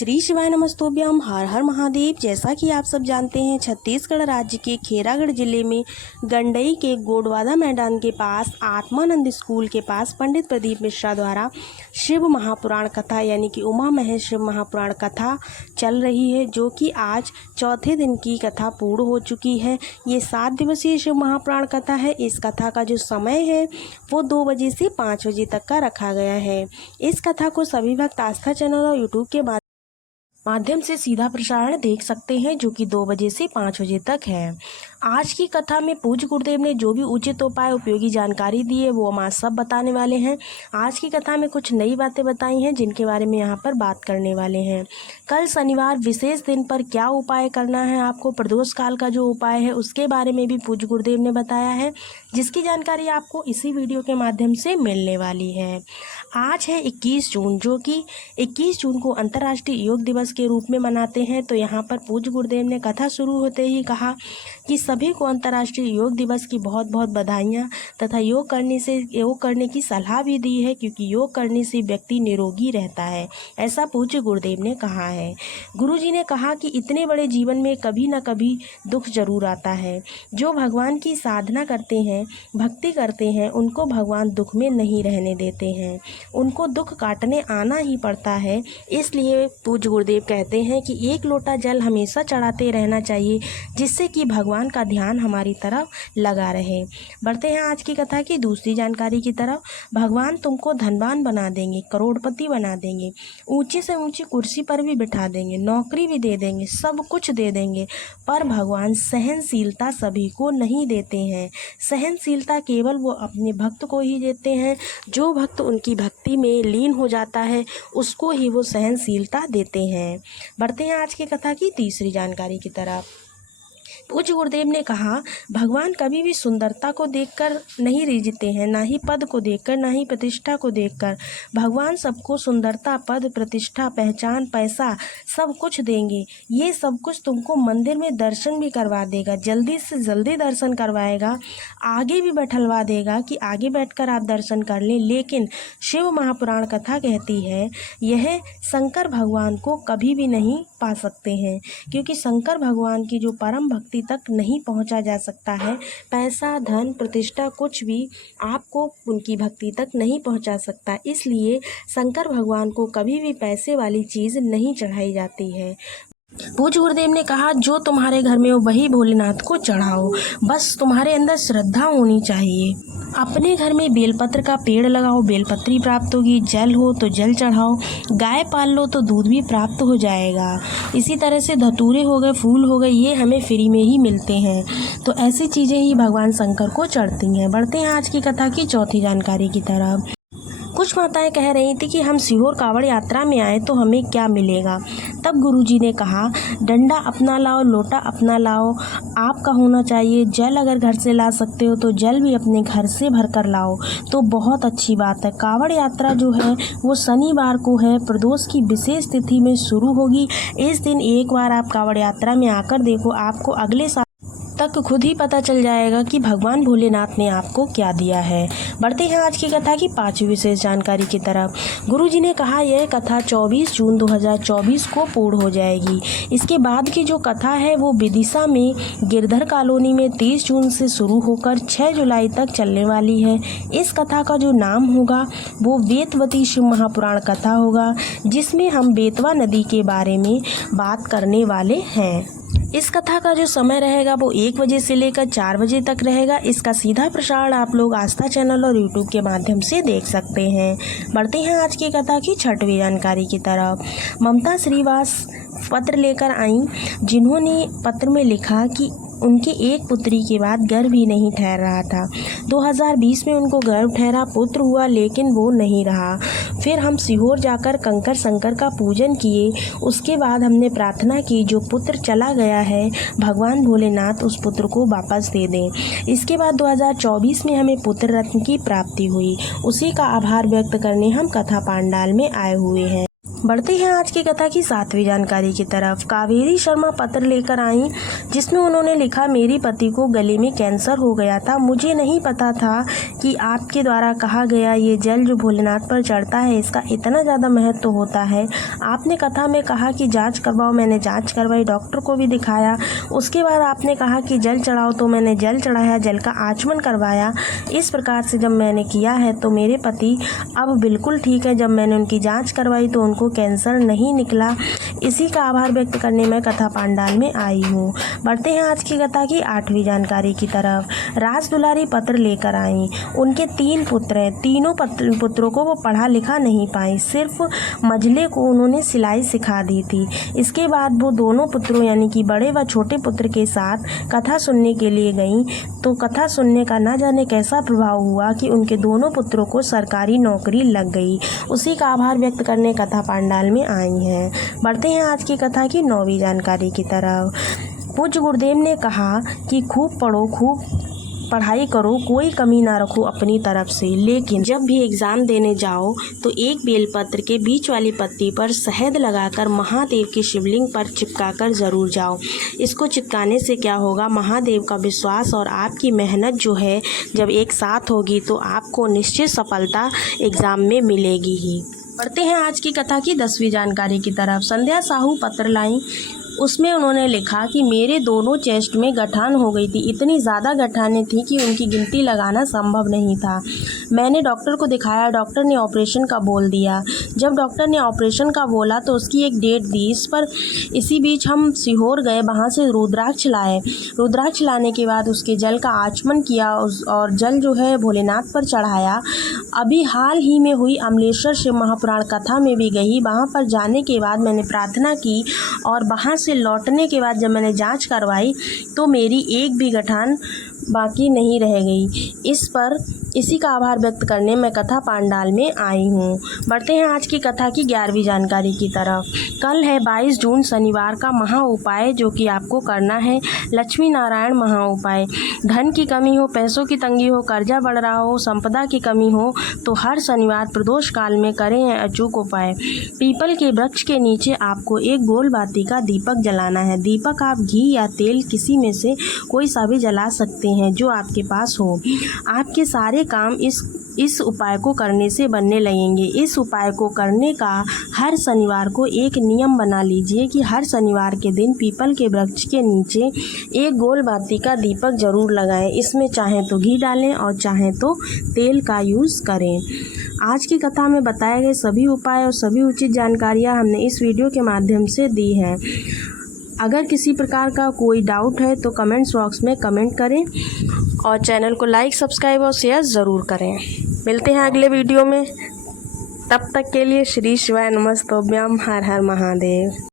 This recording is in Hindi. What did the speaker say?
श्री शिवाय नमस्तुभ्यम। हर हर महादेव। जैसा कि आप सब जानते हैं, छत्तीसगढ़ राज्य के खेरागढ़ जिले में गंडई के गोडवादा मैदान के पास आत्मानंद स्कूल के पास पंडित प्रदीप मिश्रा द्वारा शिव महापुराण कथा यानी कि उमा महेश शिव महापुराण कथा चल रही है, जो कि आज चौथे दिन की कथा पूर्ण हो चुकी है। ये 7 दिवसीय शिव महापुराण कथा है। इस कथा का जो समय है वो 2 बजे से 5 बजे तक का रखा गया है। इस कथा को सभी भक्त आस्था चैनल और यूट्यूब के माध्यम से सीधा प्रसारण देख सकते हैं, जो कि 2 बजे से 5 बजे तक है। आज की कथा में पूज्य गुरुदेव ने जो भी उचित उपाय उपयोगी जानकारी दी है वो हम आज सब बताने वाले हैं। आज की कथा में कुछ नई बातें बताई हैं जिनके बारे में यहाँ पर बात करने वाले हैं। कल शनिवार विशेष दिन पर क्या उपाय करना है, आपको प्रदोष काल का जो उपाय है उसके बारे में भी पूज्य गुरुदेव ने बताया है, जिसकी जानकारी आपको इसी वीडियो के माध्यम से मिलने वाली है। आज है 21 जून, जो कि 21 जून को अंतर्राष्ट्रीय योग दिवस के रूप में मनाते हैं। तो यहाँ पर पूज्य गुरुदेव ने कथा शुरू होते ही कहा कि सभी को अंतर्राष्ट्रीय योग दिवस की बहुत बहुत बधाइयाँ तथा योग करने की सलाह भी दी है, क्योंकि योग करने से व्यक्ति निरोगी रहता है, ऐसा पूज्य गुरुदेव ने कहा है। गुरुजी ने कहा कि इतने बड़े जीवन में कभी न कभी दुख जरूर आता है। जो भगवान की साधना करते हैं, भक्ति करते हैं, उनको भगवान दुख में नहीं रहने देते हैं, उनको दुख काटने आना ही पड़ता है। इसलिए पूज्य गुरुदेव कहते हैं कि 1 लोटा जल हमेशा चढ़ाते रहना चाहिए, जिससे कि भगवान का ध्यान हमारी तरफ लगा रहे। बढ़ते हैं आज की कथा की दूसरी जानकारी की तरफ। भगवान तुमको धनवान बना देंगे, करोड़पति बना देंगे, ऊंची से ऊंची कुर्सी पर भी बिठा देंगे, नौकरी भी दे देंगे, सब कुछ दे देंगे, पर भगवान सहनशीलता सभी को नहीं देते हैं। सहनशीलता केवल वो अपने भक्त को ही देते हैं। जो भक्त उनकी भक्ति में लीन हो जाता है उसको ही वो सहनशीलता देते हैं। बढ़ते हैं आज की कथा की तीसरी जानकारी की तरफ। पूज्य गुरुदेव ने कहा, भगवान कभी भी सुंदरता को देखकर नहीं रिझते हैं, ना ही पद को देखकर, ना ही प्रतिष्ठा को देखकर। भगवान सबको सुंदरता, पद, प्रतिष्ठा, पहचान, पैसा सब कुछ देंगे। ये सब कुछ तुमको मंदिर में दर्शन भी करवा देगा, जल्दी से जल्दी दर्शन करवाएगा, आगे भी बैठलवा देगा कि आगे बैठकर आप दर्शन कर लें। लेकिन शिव महापुराण कथा कहती है यह शंकर भगवान को कभी भी नहीं पा सकते हैं, क्योंकि शंकर भगवान की जो परम भक्ति तक नहीं पहुंचा जा सकता है। पैसा, धन, प्रतिष्ठा कुछ भी आपको उनकी भक्ति तक नहीं पहुंचा सकता। इसलिए शंकर भगवान को कभी भी पैसे वाली चीज़ नहीं चढ़ाई जाती है। पूज्य गुरुदेव ने कहा, जो तुम्हारे घर में हो वही भोलेनाथ को चढ़ाओ, बस तुम्हारे अंदर श्रद्धा होनी चाहिए। अपने घर में बेलपत्र का पेड़ लगाओ, बेलपत्री प्राप्त होगी। जल हो तो जल चढ़ाओ, गाय पाल लो तो दूध भी प्राप्त हो जाएगा। इसी तरह से धतूरे हो गए, फूल हो गए, ये हमें फ्री में ही मिलते हैं। तो ऐसी चीज़ें ही भगवान शंकर को चढ़ती हैं। बढ़ते हैं आज की कथा की चौथी जानकारी की तरफ। कुछ माताएं कह रही थी कि हम सीहोर कावड़ यात्रा में आए तो हमें क्या मिलेगा। तब गुरुजी ने कहा, डंडा अपना लाओ, लोटा अपना लाओ, आपका होना चाहिए। जल अगर घर से ला सकते हो तो जल भी अपने घर से भर कर लाओ, तो बहुत अच्छी बात है। कावड़ यात्रा जो है वो शनिवार को है, प्रदोष की विशेष तिथि में शुरू होगी। इस दिन एक बार आप कावड़ यात्रा में आकर देखो, आपको अगले साल तक खुद ही पता चल जाएगा कि भगवान भोलेनाथ ने आपको क्या दिया है। बढ़ते हैं आज की कथा की 5वीं विशेष जानकारी की तरफ। गुरुजी ने कहा, यह कथा 24 जून 2024 को पूर्ण हो जाएगी। इसके बाद की जो कथा है वो विदिशा में गिरधर कॉलोनी में 30 जून से शुरू होकर 6 जुलाई तक चलने वाली है। इस कथा का जो नाम होगा वो वेतवती शिव महापुराण कथा होगा, जिसमें हम बेतवा नदी के बारे में बात करने वाले हैं। इस कथा का जो समय रहेगा वो 1 बजे से लेकर 4 बजे तक रहेगा। इसका सीधा प्रसारण आप लोग आस्था चैनल और यूट्यूब के माध्यम से देख सकते हैं। बढ़ते हैं आज की कथा की 6वीं जानकारी की तरफ। ममता श्रीवास पत्र लेकर आईं, जिन्होंने पत्र में लिखा कि उनकी एक पुत्री के बाद गर्भ ही नहीं ठहर रहा था। 2020 में उनको गर्भ ठहरा, पुत्र हुआ, लेकिन वो नहीं रहा। फिर हम सीहोर जाकर कंकर शंकर का पूजन किए। उसके बाद हमने प्रार्थना की, जो पुत्र चला गया है भगवान भोलेनाथ उस पुत्र को वापस दे दें। इसके बाद 2024 में हमें पुत्र रत्न की प्राप्ति हुई। उसी का आभार व्यक्त करने हम कथा पांडाल में आए हुए हैं। बढ़ते हैं आज की कथा की 7वीं जानकारी की तरफ। कावेरी शर्मा पत्र लेकर आई, जिसमें उन्होंने लिखा, मेरे पति को गले में कैंसर हो गया था। मुझे नहीं पता था कि आपके द्वारा कहा गया ये जल जो भोलेनाथ पर चढ़ता है इसका इतना ज़्यादा महत्व होता है। आपने कथा में कहा कि जांच करवाओ, मैंने जांच करवाई, डॉक्टर को भी दिखाया। उसके बाद आपने कहा कि जल चढ़ाओ, तो मैंने जल चढ़ाया, जल का आचमन करवाया। इस प्रकार से जब मैंने किया है तो मेरे पति अब बिल्कुल ठीक है। जब मैंने उनकी जाँच करवाई तो उनको कैंसर नहीं निकला। इसी का आभार व्यक्त करने मैं कथा पांडाल में आई हूँ। बढ़ते हैं आज की कथा की 8वीं जानकारी की तरफ। राज दुलारी पत्र लेकर आई। उनके 3 पुत्र हैं। तीनों पुत्रों को वो पढ़ा लिखा नहीं पाई, सिर्फ मझले को उन्होंने सिलाई सिखा दी थी। इसके बाद वो दोनों पुत्रों यानी कि बड़े व छोटे पुत्र के साथ कथा सुनने के लिए गईं, तो कथा सुनने का न जाने कैसा प्रभाव हुआ कि उनके दोनों पुत्रों को सरकारी नौकरी लग गई। उसी का आभार व्यक्त करने कथा पांडाल में आई हैं। बढ़ते हैं आज की कथा की 9वीं जानकारी की तरफ। पूज्य गुरुदेव ने कहा कि खूब पढ़ो, खूब पढ़ाई करो, कोई कमी ना रखो अपनी तरफ से, लेकिन जब भी एग्ज़ाम देने जाओ तो एक बेलपत्र के बीच वाली पत्ती पर शहद लगाकर महादेव की शिवलिंग पर चिपकाकर ज़रूर जाओ। इसको चिपकाने से क्या होगा, महादेव का विश्वास और आपकी मेहनत जो है जब एक साथ होगी तो आपको निश्चित सफलता एग्ज़ाम में मिलेगी ही। बढ़ते हैं आज की कथा की 10वीं जानकारी की तरफ। संध्या साहू पत्र लाई। उसमें उन्होंने लिखा कि मेरे दोनों चेस्ट में गठान हो गई थी। इतनी ज़्यादा गठानें थी कि उनकी गिनती लगाना संभव नहीं था। मैंने डॉक्टर को दिखाया, डॉक्टर ने ऑपरेशन का बोल दिया। जब डॉक्टर ने ऑपरेशन का बोला तो उसकी एक डेट दी। इसी बीच हम सीहोर गए, वहाँ से रुद्राक्ष लाए। रुद्राक्ष लाने के बाद उसके जल का आचमन किया और जल जो है भोलेनाथ पर चढ़ाया। अभी हाल ही में हुई अमलेश्वर शिव महापुराण कथा में भी गई। वहाँ पर जाने के बाद मैंने प्रार्थना की और वहाँ से लौटने के बाद जब मैंने जांच करवाई तो मेरी एक भी गठान बाकी नहीं रह गई। इसी का आभार व्यक्त करने मैं कथा पांडाल में आई हूँ। बढ़ते हैं आज की कथा की 11वीं जानकारी की तरफ। कल है 22 जून शनिवार का महा उपाय जो कि आपको करना है, लक्ष्मी नारायण महा उपाय। धन की कमी हो, पैसों की तंगी हो, कर्जा बढ़ रहा हो, संपदा की कमी हो तो हर शनिवार प्रदोष काल में करें यह अचूक उपाय। पीपल के वृक्ष के नीचे आपको एक गोल बाती का दीपक जलाना है। दीपक आप घी या तेल किसी में से कोई सा भी जला सकते हैं जो आपके पास हो। आपके सारे काम इस उपाय को करने से बनने लगेंगे। इस उपाय को करने का हर शनिवार को एक नियम बना लीजिए कि हर शनिवार के दिन पीपल के वृक्ष के नीचे एक गोल बाती का दीपक जरूर लगाएं। इसमें चाहे तो घी डालें और चाहे तो तेल का यूज़ करें। आज की कथा में बताए गए सभी उपाय और सभी उचित जानकारियाँ हमने इस वीडियो के माध्यम से दी हैं। अगर किसी प्रकार का कोई डाउट है तो कमेंट्स बॉक्स में कमेंट करें और चैनल को लाइक, सब्सक्राइब और शेयर ज़रूर करें। मिलते हैं अगले वीडियो में, तब तक के लिए श्री शिवाय नमस्तोभ्याम, हर हर महादेव।